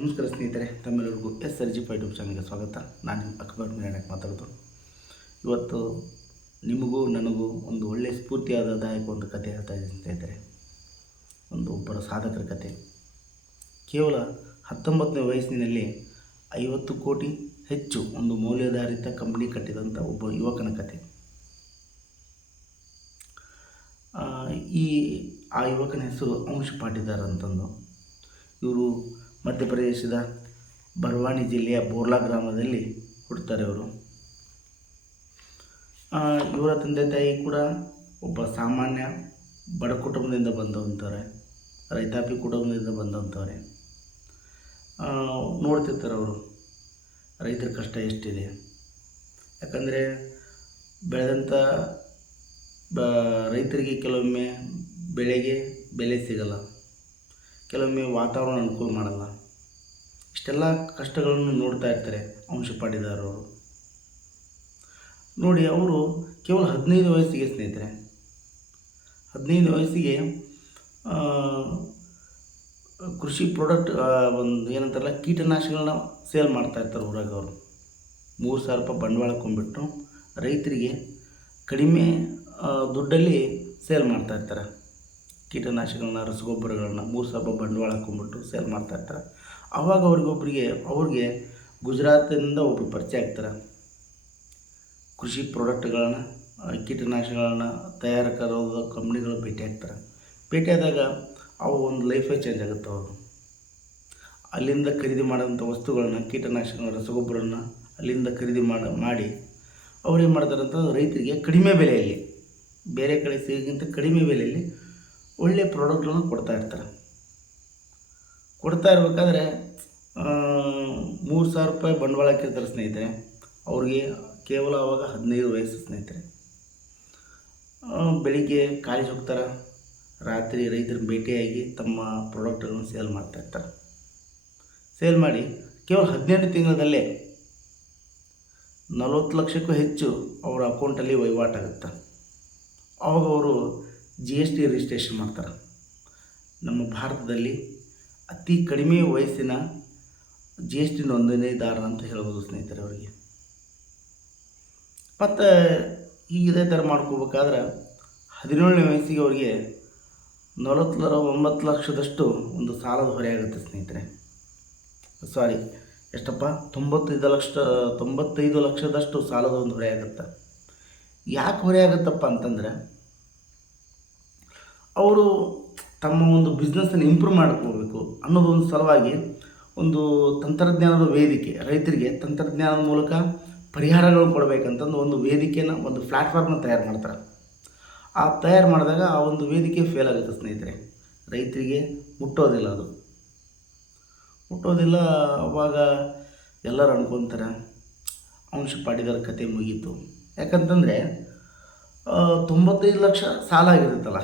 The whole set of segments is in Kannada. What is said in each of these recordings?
ನಮಸ್ಕಾರ ಸ್ನೇಹಿತರೆ, ತಮ್ಮೆಲ್ಲರಿಗೂ SRG ಯೂಟ್ಯೂಬ್ ಚಾನಲ್ಗೆ ಸ್ವಾಗತ. ನಾನು ನಿಮ್ಮ ಅಕ್ಬರ್ ಮಿರಾಣಕ್ಕೆ ಮಾತಾಡೋದು. ಇವತ್ತು ನಿಮಗೂ ನನಗೂ ಒಂದು ಒಳ್ಳೆಯ ಸ್ಫೂರ್ತಿಯಾದದಾಯಕ ಒಂದು ಕತೆ ಹೇಳ್ತಾ ಇದ್ದೀನಿ ಸ್ನೇಹಿತರೆ. ಒಬ್ಬರ ಸಾಧಕರ ಕತೆ. ಕೇವಲ 19ನೇ ವಯಸ್ಸಿನಲ್ಲಿ 50 ಕೋಟಿ ಹೆಚ್ಚು ಒಂದು ಮೌಲ್ಯಾಧಾರಿತ ಕಂಪನಿ ಕಟ್ಟಿದಂಥ ಒಬ್ಬ ಯುವಕನ ಕತೆ. ಆ ಯುವಕನ ಹೆಸರು ಅಂಶ್ ಪಾಟೀದಾರ್ ಅಂತಂದು. ಇವರು ಮಧ್ಯಪ್ರದೇಶದ ಬರ್ವಾನಿ ಜಿಲ್ಲೆಯ ಬೋರ್ಲಾ ಗ್ರಾಮದಲ್ಲಿ ಹುಡ್ತಾರೆ. ಇವರ ತಂದೆ ತಾಯಿ ಕೂಡ ಒಬ್ಬ ಸಾಮಾನ್ಯ ಬಡ ಕುಟುಂಬದಿಂದ ಬಂದಂಥವ್ರೆ, ರೈತಾಪಿ ಕುಟುಂಬದಿಂದ ಬಂದಂಥವ್ರೆ. ನೋಡ್ತಿರ್ತಾರೆ ಅವರು ರೈತರ ಕಷ್ಟ ಎಷ್ಟಿದೆ. ಯಾಕಂದರೆ ಬೆಳೆದಂಥ ರೈತರಿಗೆ ಕೆಲವೊಮ್ಮೆ ಬೆಳೆಗೆ ಬೆಲೆ ಸಿಗಲ್ಲ, ಕೆಲವೊಮ್ಮೆ ವಾತಾವರಣ ಅನುಕೂಲ ಮಾಡಲ್ಲ. ಇಷ್ಟೆಲ್ಲ ಕಷ್ಟಗಳನ್ನು ನೋಡ್ತಾ ಇರ್ತಾರೆ ಅಂಶ್ ಪಾಟೀದಾರ್ ಅವರು. ನೋಡಿ, ಅವರು ಕೇವಲ 15 ವಯಸ್ಸಿಗೆ ಸ್ನೇಹಿತರೆ, 15 ವಯಸ್ಸಿಗೆ ಕೃಷಿ ಪ್ರಾಡಕ್ಟ್ ಏನಂತಾರಲ್ಲ ಕೀಟನಾಶಕಗಳನ್ನ ಸೇಲ್ ಮಾಡ್ತಾಯಿರ್ತಾರೆ ಊರಾಗ. ಅವರು 3,000 ರೂಪಾಯಿ ಬಂಡವಾಳ ಕೊಂಬಿಟ್ಟು ರೈತರಿಗೆ ಕಡಿಮೆ ದುಡ್ಡಲ್ಲಿ ಸೇಲ್ ಮಾಡ್ತಾಯಿರ್ತಾರೆ. ಕೀಟನಾಶಕಗಳನ್ನ, ರಸಗೊಬ್ಬರಗಳನ್ನ 3,000 ರೂಪಾಯಿ ಬಂಡವಾಳ ಹಾಕೊಂಡ್ಬಿಟ್ಟು ಸೇಲ್ ಮಾಡ್ತಾಯಿರ್ತಾರೆ. ಆವಾಗ ಅವ್ರಿಗೆ ಗುಜರಾತಿನಿಂದ ಒಬ್ಬರು ಪರಿಚಯ ಆಗ್ತಾರೆ. ಕೃಷಿ ಪ್ರಾಡಕ್ಟ್ಗಳನ್ನ, ಕೀಟನಾಶಕಗಳನ್ನ ತಯಾರಕರಾದ ಕಂಪ್ನಿಗಳು ಭೇಟಿಯಾದಾಗ ಅವು ಒಂದು ಲೈಫೇ ಚೇಂಜ್ ಆಗುತ್ತೆ. ಅವರು ಅಲ್ಲಿಂದ ಖರೀದಿ ಮಾಡೋಂಥ ವಸ್ತುಗಳನ್ನ, ಕೀಟನಾಶಕ, ರಸಗೊಬ್ಬರನ್ನ ಅಲ್ಲಿಂದ ಖರೀದಿ ಮಾಡಿ ಅವ್ರು ಏನು ಮಾಡ್ತಾರೆ ಅಂತ ರೈತರಿಗೆ ಕಡಿಮೆ ಬೆಲೆಯಲ್ಲಿ, ಬೇರೆ ಕಡೆ ಸಿಗೋಕ್ಕಿಂತ ಕಡಿಮೆ ಬೆಲೆಯಲ್ಲಿ ಒಳ್ಳೆಯ ಪ್ರಾಡಕ್ಟ್ಗಳನ್ನು ಕೊಡ್ತಾ ಇರಬೇಕಾದ್ರೆ 3,000 ರೂಪಾಯಿ ಬಂಡವಾಳ ಹಾಕಿರ್ತಾರೆ ಸ್ನೇಹಿತರೆ. ಅವ್ರಿಗೆ ಕೇವಲ ಆವಾಗ 15 ವಯಸ್ಸು ಸ್ನೇಹಿತರೆ. ಬೆಳಿಗ್ಗೆ ಕಾಲೇಜ್ ಹೋಗ್ತಾರೆ, ರಾತ್ರಿ ರೈತರನ್ನ ಭೇಟಿಯಾಗಿ ತಮ್ಮ ಪ್ರಾಡಕ್ಟ್ಗಳನ್ನು ಸೇಲ್ ಮಾಡ್ತಾಯಿರ್ತಾರೆ. ಸೇಲ್ ಮಾಡಿ ಕೇವಲ 18 ತಿಂಗಳಲ್ಲೇ 40 ಲಕ್ಷಕ್ಕೂ ಹೆಚ್ಚು ಅವರ ಅಕೌಂಟಲ್ಲಿ ವಹಿವಾಟಾಗುತ್ತೆ. ಆವಾಗ ಅವರು GST ರಿಜಿಸ್ಟ್ರೇಷನ್ ಮಾಡ್ತಾರೆ. ನಮ್ಮ ಭಾರತದಲ್ಲಿ ಅತಿ ಕಡಿಮೆ ವಯಸ್ಸಿನ GST ನೋಂದಣಿದಾರ ಅಂತ ಹೇಳ್ಬೋದು ಸ್ನೇಹಿತರೆ ಅವರಿಗೆ. ಮತ್ತು ಇದೇ ಥರ ಮಾಡ್ಕೋಬೇಕಾದ್ರೆ 17ನೇ ವಯಸ್ಸಿಗೆ ಅವರಿಗೆ 49 ಲಕ್ಷದಷ್ಟು ಒಂದು ಸಾಲದ ಹೊರೆ ಆಗುತ್ತೆ ಸ್ನೇಹಿತರೆ. ಎಷ್ಟಪ್ಪ 95 ಲಕ್ಷದಷ್ಟು ಸಾಲದ ಒಂದು ಹೊರೆ ಆಗುತ್ತೆ. ಯಾಕೆ ಹೊರೆ ಆಗುತ್ತಪ್ಪ ಅಂತಂದರೆ, ಅವರು ತಮ್ಮ ಒಂದು ಬಿಸ್ನೆಸ್ಸನ್ನು ಇಂಪ್ರೂವ್ ಮಾಡ್ಕೋಬೇಕು ಅನ್ನೋದೊಂದು ಸಲುವಾಗಿ ಒಂದು ತಂತ್ರಜ್ಞಾನದ ವೇದಿಕೆ, ರೈತರಿಗೆ ತಂತ್ರಜ್ಞಾನದ ಮೂಲಕ ಪರಿಹಾರಗಳನ್ನು ಕೊಡಬೇಕಂತಂದು ಒಂದು ವೇದಿಕೆನ, ಒಂದು ಪ್ಲ್ಯಾಟ್ಫಾರ್ಮ್ನ ತಯಾರು ಮಾಡ್ತಾರೆ. ತಯಾರು ಮಾಡಿದಾಗ ಆ ಒಂದು ವೇದಿಕೆ ಫೇಲ್ ಆಗುತ್ತೆ ಸ್ನೇಹಿತರೆ. ರೈತರಿಗೆ ಮುಟ್ಟೋದಿಲ್ಲ. ಅವಾಗ ಎಲ್ಲರೂ ಅನ್ಕೊತಾರೆ ಅಂಶ್ ಪಾಟೀದಾರ್ ಕತೆ ಮುಗೀತು. ಯಾಕಂತಂದರೆ 95 ಲಕ್ಷ ಸಾಲ ಆಗಿರುತ್ತಲ್ಲ,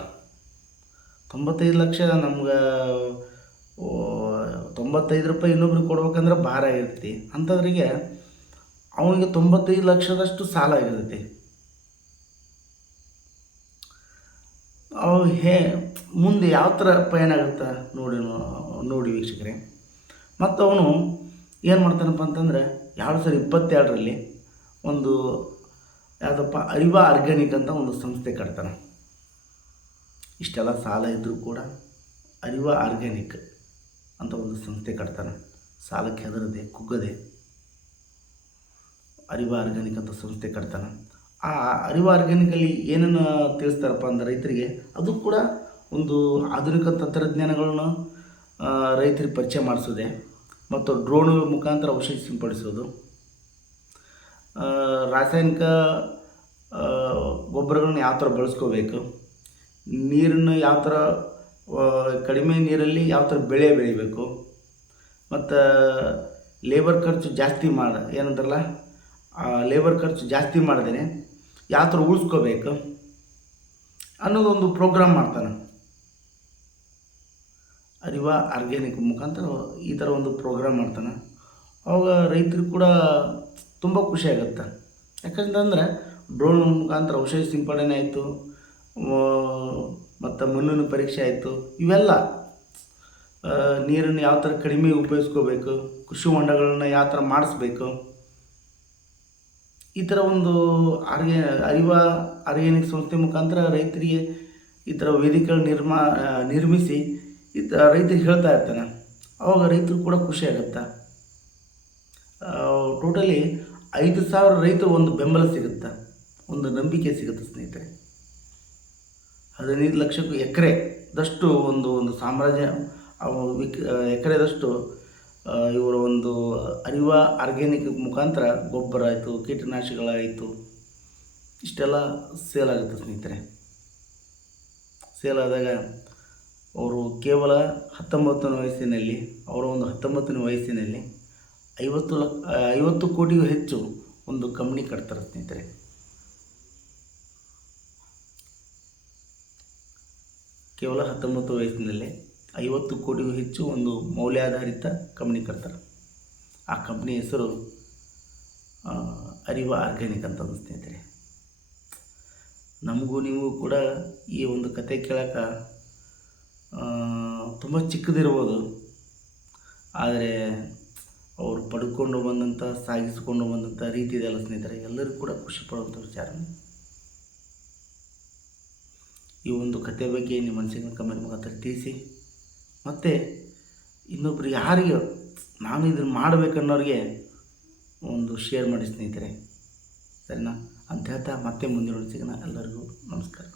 95 ಲಕ್ಷ ನಮ್ಗೆ 95 ರೂಪಾಯಿ ಇನ್ನೊಬ್ರಿಗೆ ಕೊಡ್ಬೇಕಂದ್ರೆ ಭಾರ ಆಗಿರ್ತೈತಿ. ಅಂಥದ್ರಿಗೆ ಅವನಿಗೆ 95 ಲಕ್ಷದಷ್ಟು ಸಾಲ ಆಗಿರ್ತೈತಿ. ಮುಂದೆ ಯಾವ ಥರ ಪಯಣ ಆಗುತ್ತೆ ನೋಡಿ ವೀಕ್ಷಕರೇ. ಮತ್ತು ಅವನು ಏನು ಮಾಡ್ತಾನಪ್ಪ ಅಂತಂದರೆ 2022ರಲ್ಲಿ ಒಂದು ಯಾವುದಪ್ಪ ಅರಿವಾ ಆರ್ಗ್ಯಾನಿಕ್ ಅಂತ ಒಂದು ಸಂಸ್ಥೆ ಕಟ್ತಾನೆ. ಇಷ್ಟೆಲ್ಲ ಸಾಲ ಇದ್ದರೂ ಕೂಡ ಅರಿವಾ ಆರ್ಗ್ಯಾನಿಕ್ ಅಂತ ಒಂದು ಸಂಸ್ಥೆ ಕಟ್ತಾನೆ. ಸಾಲಕ್ಕೆ ಹೆದರದೆ, ಕುಗ್ಗದೆ ಅರಿವಾ ಆರ್ಗ್ಯಾನಿಕ್ ಅಂತ ಸಂಸ್ಥೆ ಕಟ್ತಾನೆ. ಆ ಅರಿವಾ ಆರ್ಗ್ಯಾನಿಕಲ್ಲಿ ಏನನ್ನು ತಿಳಿಸ್ತಾರಪ್ಪ ಅಂದರೆ ರೈತರಿಗೆ, ಅದು ಕೂಡ ಒಂದು ಆಧುನಿಕ ತಂತ್ರಜ್ಞಾನಗಳನ್ನು ರೈತರಿಗೆ ಪರಿಚಯ ಮಾಡಿಸೋದೆ, ಮತ್ತು ಡ್ರೋನ್ಗಳ ಮುಖಾಂತರ ಔಷಧಿ ಸಿಂಪಡಿಸೋದು, ರಾಸಾಯನಿಕ ಗೊಬ್ಬರಗಳನ್ನ ಯಾವ ಥರ ಬಳಸ್ಕೋಬೇಕು, ನೀರನ್ನು ಯಾವ ಥರ ಕಡಿಮೆ ನೀರಲ್ಲಿ ಯಾವ ಥರ ಬೆಳೆ ಬೆಳಿಬೇಕು, ಮತ್ತು ಲೇಬರ್ ಖರ್ಚು ಜಾಸ್ತಿ ಲೇಬರ್ ಖರ್ಚು ಜಾಸ್ತಿ ಮಾಡದೇ ಯಾವ ಥರ ಉಳಿಸ್ಕೋಬೇಕು ಅನ್ನೋದೊಂದು ಪ್ರೋಗ್ರಾಮ್ ಮಾಡ್ತಾನೆ. ಅರಿವಾ ಆರ್ಗ್ಯಾನಿಕ್ ಮುಖಾಂತರ ಈ ಥರ ಒಂದು ಪ್ರೋಗ್ರಾಮ್ ಮಾಡ್ತಾನೆ. ಅವಾಗ ರೈತರಿಗೆ ಕೂಡ ತುಂಬ ಖುಷಿ ಆಗುತ್ತೆ. ಯಾಕಂತಂದರೆ ಡ್ರೋನ್ ಮುಖಾಂತರ ಔಷಧಿ ಸಿಂಪಡಣೆ ಆಯಿತು, ಮತ್ತು ಮಣ್ಣಿನ ಪರೀಕ್ಷೆ ಆಯಿತು. ಇವೆಲ್ಲ ನೀರನ್ನು ಯಾವ ಥರ ಕಡಿಮೆ ಉಪಯೋಗಿಸ್ಕೋಬೇಕು, ಕೃಷಿ ಹೊಂಡಗಳನ್ನ ಯಾವ ಥರ ಮಾಡಿಸ್ಬೇಕು, ಈ ಥರ ಒಂದು ಅರಿವ ಆರ್ಗ್ಯಾನಿಕ್ ಸಂಸ್ಥೆ ಮುಖಾಂತರ ರೈತರಿಗೆ ಈ ಥರ ವೇದಿಕೆಗಳು ನಿರ್ಮಿಸಿ ರೈತರಿಗೆ ಹೇಳ್ತಾ ಇರ್ತಾನೆ. ಅವಾಗ ರೈತರು ಕೂಡ ಖುಷಿ ಆಗುತ್ತೆ. ಟೋಟಲಿ 5,000 ರೈತರು ಒಂದು ಬೆಂಬಲ ಸಿಗುತ್ತೆ, ಒಂದು ನಂಬಿಕೆ ಸಿಗುತ್ತೆ ಸ್ನೇಹಿತರೆ. 15 ಲಕ್ಷ ಎಕರೆದಷ್ಟು ಒಂದು ಸಾಮ್ರಾಜ್ಯ ಎಕರೆದಷ್ಟು ಇವರ ಒಂದು ಅರಿವ ಆರ್ಗ್ಯಾನಿಕ್ ಮುಖಾಂತರ ಗೊಬ್ಬರ ಆಯಿತು, ಕೀಟನಾಶಕಗಳಾಯಿತು, ಇಷ್ಟೆಲ್ಲ ಸೇಲ್ ಆಗುತ್ತೆ ಸ್ನೇಹಿತರೆ. ಸೇಲ್ ಆದಾಗ ಅವರು ಕೇವಲ 19ನೇ ವಯಸ್ಸಿನಲ್ಲಿ, ಅವರ ಒಂದು 19ನೇ ವಯಸ್ಸಿನಲ್ಲಿ 50 ಕೋಟಿಗೂ ಹೆಚ್ಚು ಒಂದು ಕಂಪ್ನಿ ಕಟ್ತಾರೆ ಸ್ನೇಹಿತರೆ. ಕೇವಲ 19 ವಯಸ್ಸಿನಲ್ಲಿ 50 ಕೋಟಿಗೂ ಹೆಚ್ಚು ಒಂದು ಮೌಲ್ಯಾಧಾರಿತ ಕಂಪ್ನಿ ಕಟ್ತಾರೆ. ಆ ಕಂಪ್ನಿ ಹೆಸರು ಅರಿವ ಆರ್ಗ್ಯಾನಿಕ್ ಅಂತಂದು ಸ್ನೇಹಿತರೆ. ನಮಗೂ ನೀವು ಕೂಡ ಈ ಒಂದು ಕತೆ ಕೇಳೋಕೆ ತುಂಬ ಚಿಕ್ಕದಿರ್ಬೋದು, ಆದರೆ ಅವರು ಪಡ್ಕೊಂಡು ಬಂದಂಥ, ಸಾಗಿಸಿಕೊಂಡು ಬಂದಂಥ ರೀತಿ ಇದೆಯಲ್ಲ ಸ್ನೇಹಿತರೆ, ಎಲ್ಲರಿಗೂ ಕೂಡ ಖುಷಿ ಪಡುವಂಥ ವಿಚಾರ. ಈ ಒಂದು ಕತೆ ಬಗ್ಗೆ ನಿಮ್ಮ ಮನಸ್ಸಿನ ಕಮೆಂಟ್ ಮುಖಾಂತರ ತಿಳಿಸಿ. ಮತ್ತು ಇನ್ನೊಬ್ರು ಯಾರಿಗೆ ನಾನು ಇದನ್ನು ಮಾಡಬೇಕನ್ನೋರಿಗೆ ಒಂದು ಶೇರ್ ಮಾಡಿ ಸ್ನೇಹಿತರೆ, ಸರಿನಾ ಅಂತ ಹೇಳ್ತಾ ಮತ್ತೆ ಮುಂದಿನ ಸಿಗೋಣ. ಎಲ್ಲರಿಗೂ ನಮಸ್ಕಾರ.